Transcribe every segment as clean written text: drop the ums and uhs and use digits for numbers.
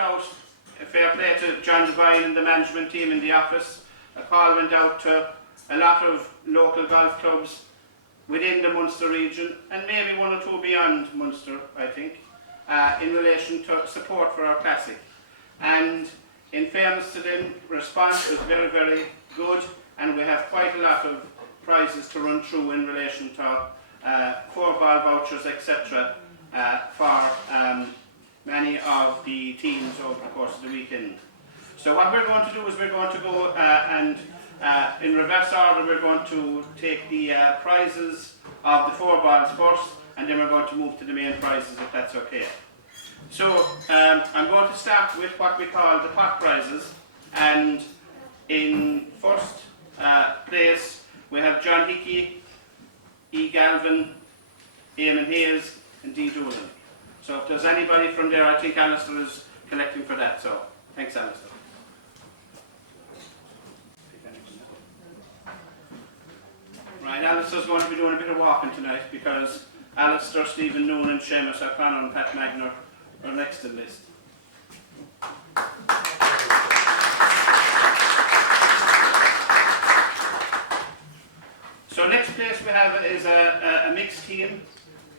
out, a fair play to John Devine and the management team in the office. A call went out to a lot of local golf clubs within the Munster region, and maybe one or two beyond Munster, I think, in relation to support for our classic. And in fairness to them, response was very, very good, and we have quite a lot of prizes to run through in relation to 4-ball vouchers, etc. For many of the teams over the course of the weekend. So what we're going to do is we're going to go and in reverse order, we're going to take the prizes of the 4 balls first, and then we're going to move to the main prizes, if that's okay. So I'm going to start with what we call the pot prizes, and in first place we have John Hickey, E. Galvin, Eamon Hayes and D. Doolan. So if there's anybody from there, I think Alistair is collecting for that, so thanks Alistair. Right, Alistair's going to be doing a bit of walking tonight because Alistair, Stephen Noon and Seamus O'Connor and Pat Magner are next to the list. So next place we have is a mixed team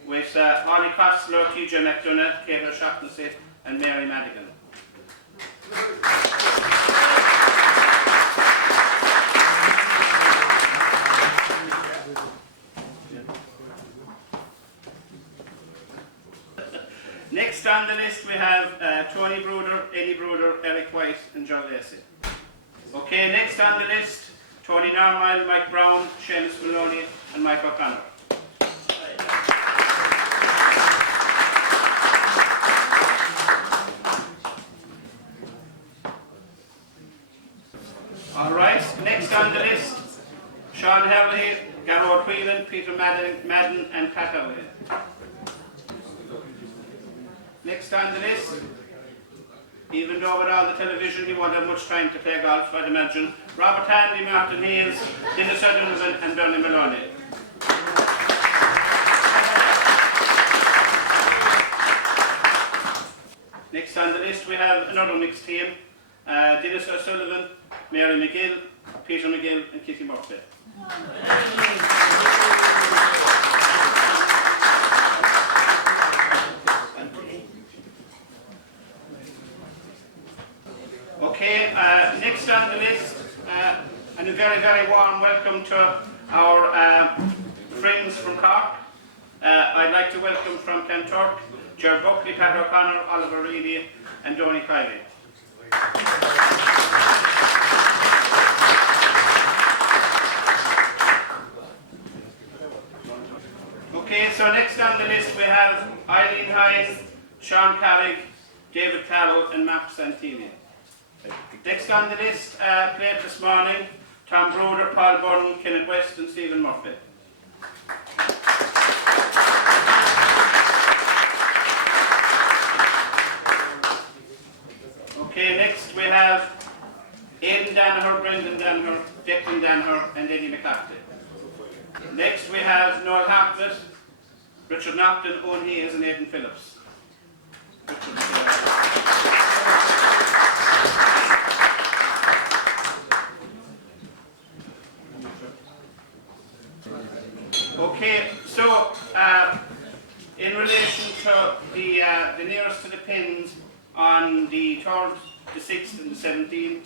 with Holly Costello, TJ McDonough, Kate O'Shaughnessy and Mary Madigan. Next on the list we have Tony Bruder, Eddie Bruder, Eric White and John Lacey. Okay, next on the list, Tony Normile, Mike Brown, Seamus Maloney and Mike O'Connor. Alright, next on the list, Sean Herlihy, Garrod Whelan, Peter Madden and Pat Herlihy. Next on the list, even though with all the television he won't have much time to play golf, I'd imagine, Robert Hanley, Martin Hayes, Dennis O'Donovan and Bernie Maloney. Next on the list we have another mixed team, Dennis O'Sullivan, Mary McGill, Peter McGill and Kitty Murphy. Okay, next on the list, and a very, very warm welcome to our friends from Cork. I'd like to welcome from Kanturk, Ger Buckley, Pat O'Connor, Oliver Reedy and Donny Kiley. Okay, so next on the list we have Eileen Hines, Sean Carrick, David Carroll and Mark Santini. Next on the list, played this morning, Tom Broder, Paul Byrne, Kenneth West and Stephen Murphy. Okay, next we have Aidan Danaher, Brendan Danaher, Declan Danaher and Eddie McCarthy. Next we have Noel Hartnett, Richard Nopton, Owen Hayes and Aidan Phillips. Okay, so in relation to the nearest to the pins on the 3rd, the 6th and the 17th,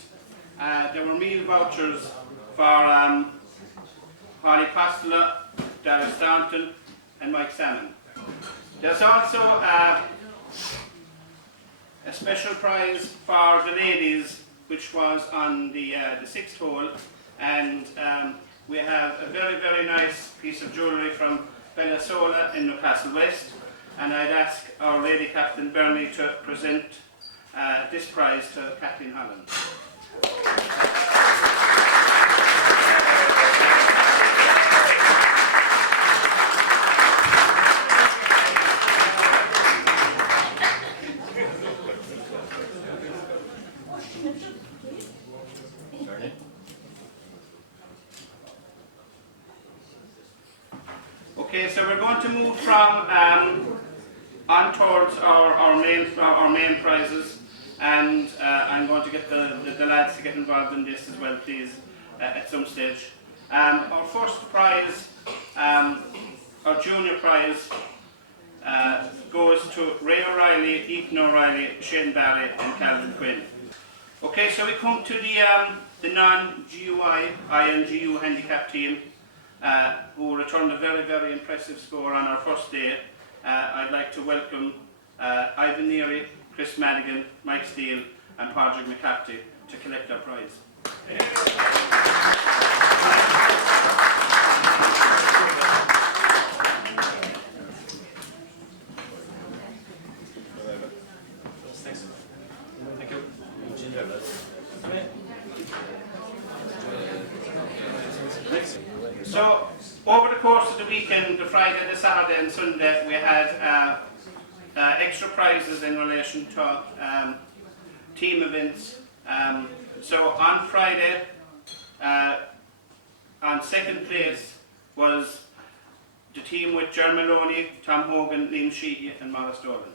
there were meal vouchers for Holly Costello, Darrell Staunton and Mike Salmon. There's also a special prize for the ladies, which was on the 6th hole, and we have a very, very nice piece of jewellery from Bella Sola in Newcastle West, and I'd ask our lady captain Bernie to present this prize to Kathleen Holland. Okay, so we're going to move from on towards our main prizes, and I'm going to get the lads to get involved in this as well, please, at some stage. Our first prize, our junior prize, goes to Ray O'Reilly, Ethan O'Reilly, Shane Barry and Calvin Quinn. Okay, so we come to the non-GUI, INGU handicap team, who returned a very, very impressive score on our first day. I'd like to welcome Ivan Neary, Chris Madigan, Mike Steele and Padraig McCarthy to collect our prize. Thank you. So, over the course of the weekend, the Friday, the Saturday and Sunday, we had extra prizes in relation to team events. So on Friday, on second place was the team with Ger Maloney, Tom Hogan, Liam Sheehy and Maurice Dolan.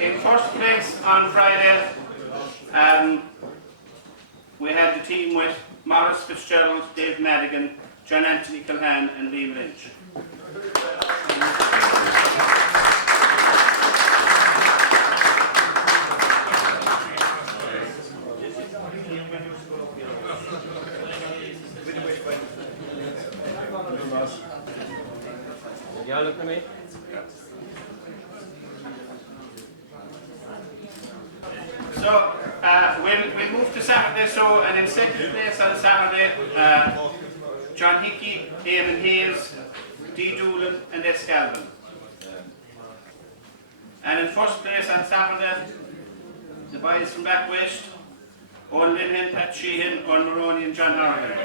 In first place on Friday, we had the team with Maurice Fitzgerald, Dave Madigan, John Anthony Culhan and Liam Lynch. Y'all look at me. So we'll move to Saturday. So, and in second place on Saturday, John Hickey, Eamon Hayes, Dee Doolan and S. Galvin. And in first place on Saturday, the boys from back west, Owen Linhan, Pat Sheehan, Owen Maroney and John Harrigan.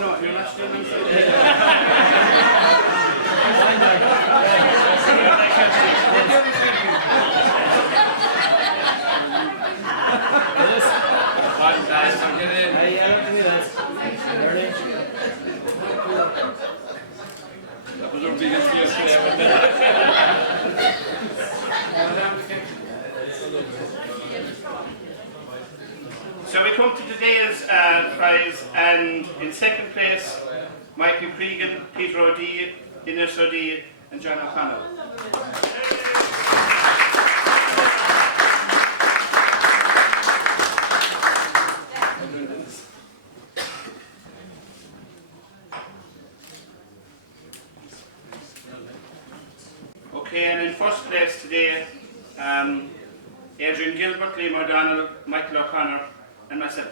No, you're not still So we come to today's prize, and in second place, Michael Cregan, Peter O'Dea, Innes O'Dea and John O'Connell. Okay, and in first place today, Adrian Gilbert, Liam O'Donnell, Michael O'Connor and myself.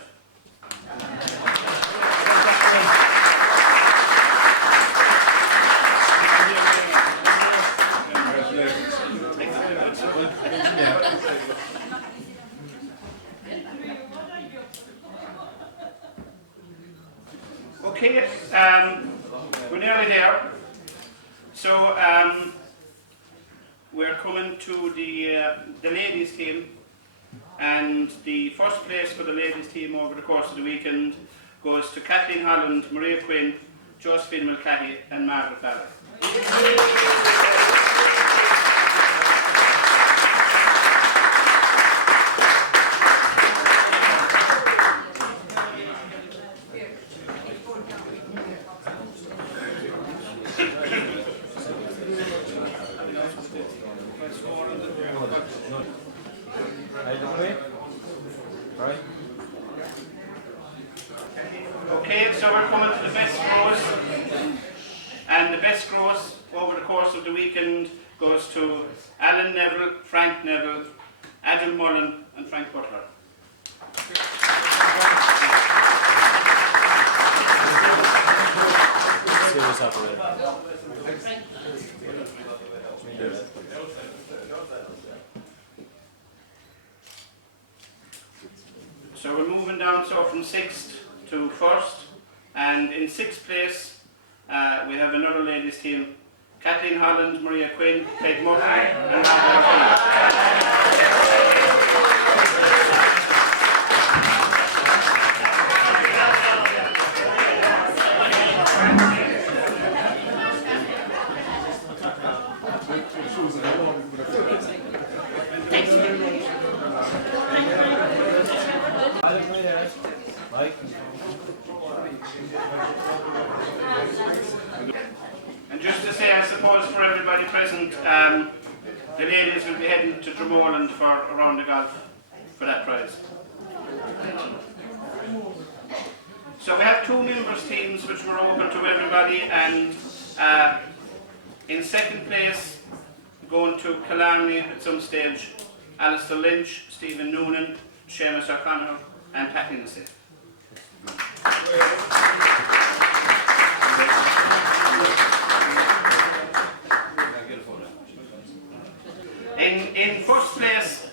Okay, we're nearly there. So we're coming to the ladies team, and the first place for the ladies team over the course of the weekend goes to Kathleen Holland, Maria Quinn, Josephine Mulcahy and Margaret Barrett. Okay, so we're coming to the best gross, and the best gross over the course of the weekend goes to Alan Neville, Frank Neville, Adam Mullen and Frank Butler. Serious operator. So we're moving down from 6th to 1st, and in 6th place we have another ladies team, Kathleen Holland, Maria Quinn, Kate Murphy and Robert. And just to say, I suppose for everybody present, the ladies will be heading to Dromoland for a round of golf for that prize. So we have 2 members teams which were open to everybody, and in 2nd place, going to Killarney at some stage, Alistair Lynch, Stephen Noonan, Seamus O'Connor and Pat Hennessy. In 1st place,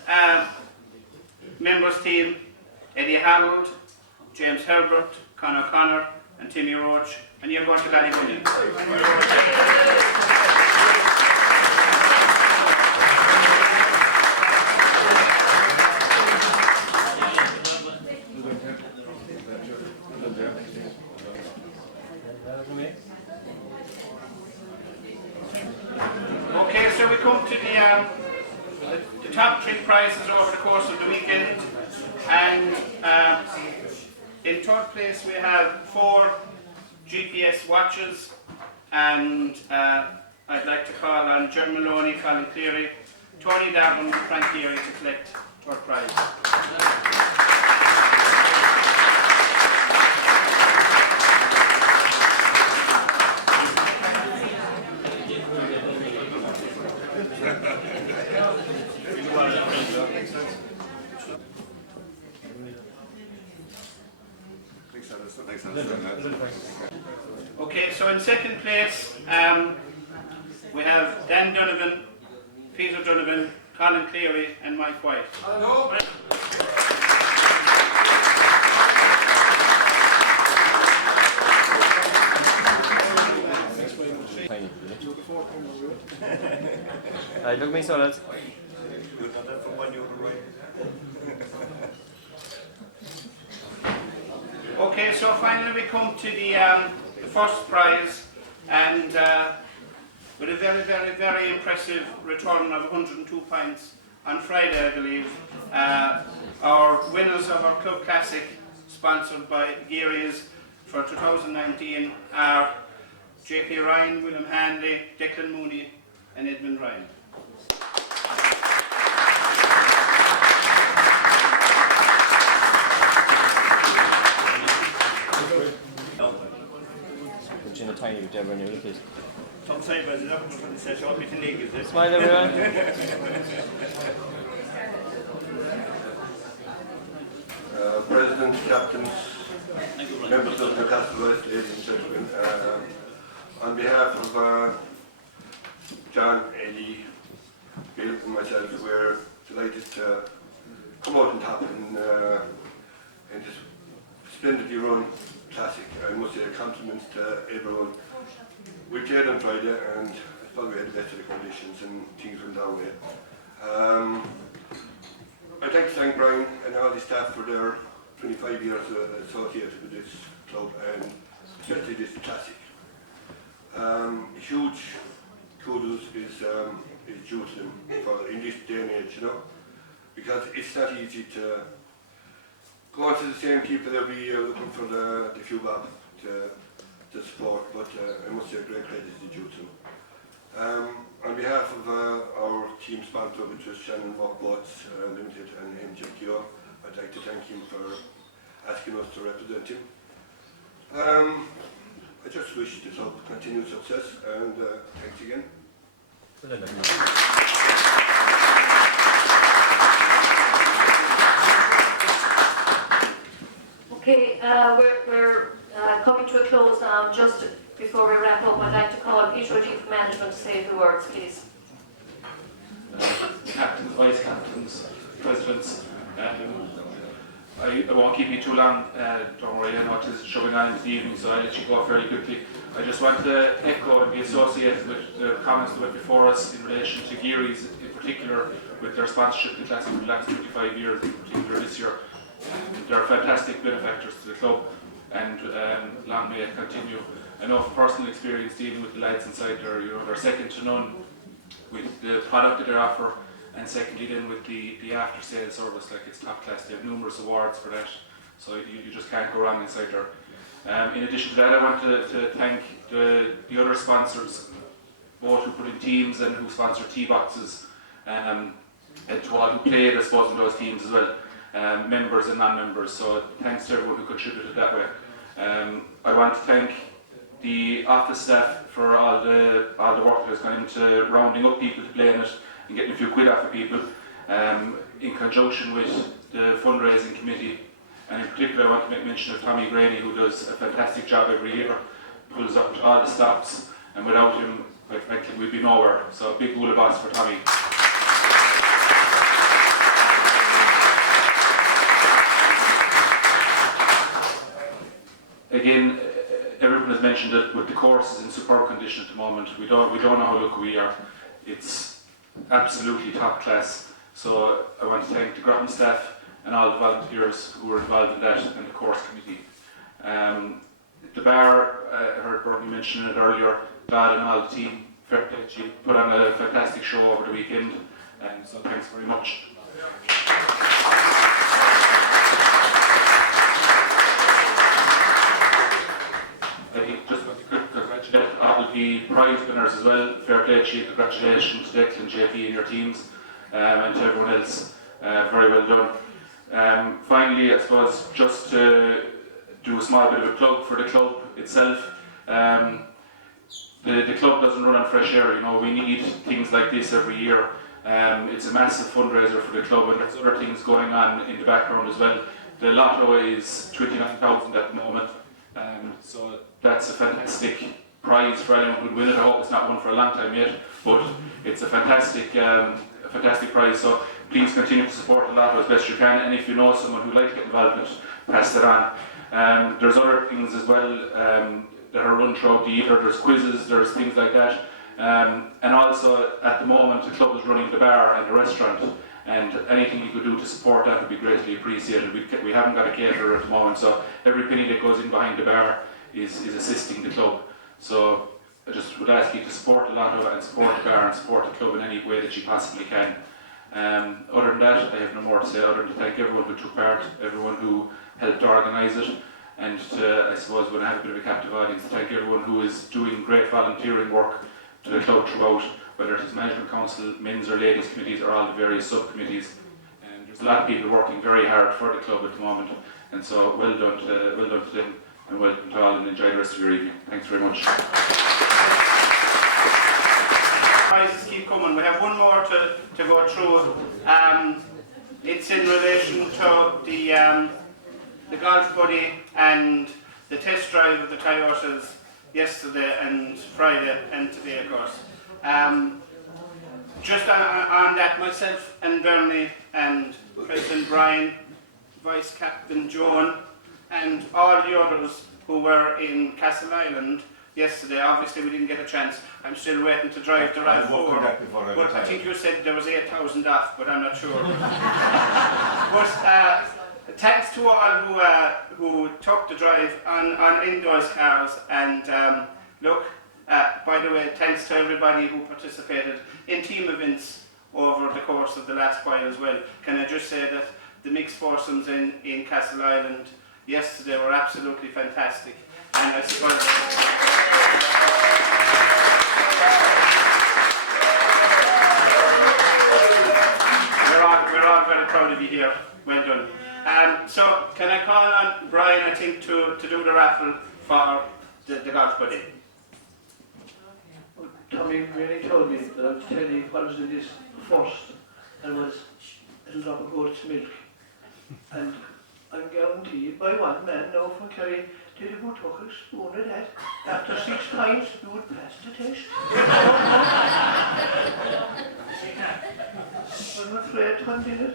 members team, Eddie Harold, James Herbert, Conor Connor and Timmy Roach, and you're going to Ballybunion. Okay, so we come to the top 3 prizes over the course of the weekend, and in 3rd place we have 4 GPS watches, and I'd like to call on John Maloney, Colin Cleary, Tony Davin and Frank Cleary to collect 3rd prize. Okay, so in 2nd place we have Dan Donovan, Peter Donovan, Colin Cleary and Mike White. Right, look me solid. Okay, so finally we come to the 1st prize, and with a very, very, very impressive return of 102 points on Friday, I believe. Our winners of our Club Classic, sponsored by Geary's for 2019, are JP Ryan, William Hanley, Declan Mooney and Edmund Ryan. Punching a tiny bit there, Bernie, please. Smile everyone. President, captains, members of the Newcastle West, ladies and gentlemen, on behalf of John, Eddie, Bill and myself, we're delighted to come out on top in this splendidly run classic. I must say compliments to everyone. We played on Friday and I thought we had the best of the conditions and things went our way. I'd like to thank Brian and all the staff for their 25 years associated with this club and especially this classic. Huge kudos is due to them in this day and age, you know, because it's not easy to go on to the same people every year looking for the few bob to support, but I must say great credit is due to them. On behalf of our team sponsor, which was Shannon Walk Boats Limited and MJQ, I'd like to thank him for asking us to represent him. I just wish the club continued success and thanks again. we're coming to a close now. Just before we wrap up, I'd like to call Peter O'G from management to say a few words, please. Captains, vice captains, presidents. I won't keep you too long, don't worry, I know it is showing on in the evening, so I'll let you go fairly quickly. I just want to echo and be associated with the comments that went before us in relation to Geary's, in particular with their sponsorship of the Classic for the last 25 years, in particular this year. They're fantastic benefactors to the club, and long may it continue. I know from personal experience dealing with the lads inside there, they're second to none with the product that they offer, and secondly then with the after sales service, like it's top class. They have numerous awards for that, so you just can't go wrong inside there. In addition to that, I want to thank the other sponsors, both who put in teams and who sponsor tee boxes, and to all who played, I suppose, in those teams as well, members and non-members, so thanks to everyone who contributed that way. I want to thank the office staff for all the work that's gone into rounding up people to play in it and getting a few quid off of people, in conjunction with the fundraising committee. And in particular, I want to make mention of Tommy Graney, who does a fantastic job every year, pulls up all the stops, and without him, quite frankly, we'd be nowhere. So a big hula boss for Tommy. Again, everyone has mentioned that with the course is in superb condition at the moment. We don't know how lucky we are. It's absolutely top class. So I want to thank the ground staff and all the volunteers who were involved in that, and the course committee. The bar, I heard Bernie mention it earlier, Dad and all the team, fair play to you, put on a fantastic show over the weekend, and so thanks very much. I just want to congratulate all the prize winners as well. Fair play to you, congratulations to Declan, JP and your teams, and to everyone else. Very well done. Finally, I suppose, just to do a small bit of a plug for the club itself. The club doesn't run on fresh air, we need things like this every year. It's a massive fundraiser for the club, and there's other things going on in the background as well. The lotto is 29,000 at the moment, so that's a fantastic prize for anyone who'd win it. I hope it's not one for a long time yet, but it's a fantastic prize. So please continue to support the lotto as best you can, and if you know someone who'd like to get involved in it, pass it on. There's other things as well that are run throughout the year. There's quizzes, there's things like that. And also, at the moment, the club is running the bar and the restaurant, and anything you could do to support that would be greatly appreciated. We haven't got a caterer at the moment, so every penny that goes in behind the bar is assisting the club. So I just would ask you to support the lotto and support the bar and support the club in any way that you possibly can. Other than that, I have no more to say other than to thank everyone who took part, everyone who helped organise it, and to, I suppose, when I have a bit of a captive audience, to thank everyone who is doing great volunteering work to the club throughout, whether it is management council, men's or ladies committees, or all the various subcommittees. And there's a lot of people working very hard for the club at the moment, and so well done to them, and welcome to all, and enjoy the rest of your evening. Thanks very much. Prizes keep coming. We have one more to go through. It's in relation to the golf buddy and the test drive of the Toyotas yesterday and Friday and today, of course. Just on that, myself and Bernie and President Brian, Vice Captain Joan, and all the others who were in Castleisland yesterday. Obviously, we didn't get a chance. I'm still waiting to drive the RAV4. But I think you said there was 8,000 off, but I'm not sure. But thanks to all who took the drive in those cars, and look, by the way, thanks to everybody who participated in team events over the course of the last while as well. Can I just say that the mixed foursomes in Castleisland yesterday were absolutely fantastic, and I suppose we're all very proud of you here. Well done. So can I call on Brian, I think, to do the raffle for the golf buddy? Tommy really told me that I was telling you what was in this first, and was a little drop of goat's milk. And I'm getting tea by one man now from Kerry. Did you go took a spoon of that? After 6 pints, you would pass the test. I'm afraid one did it.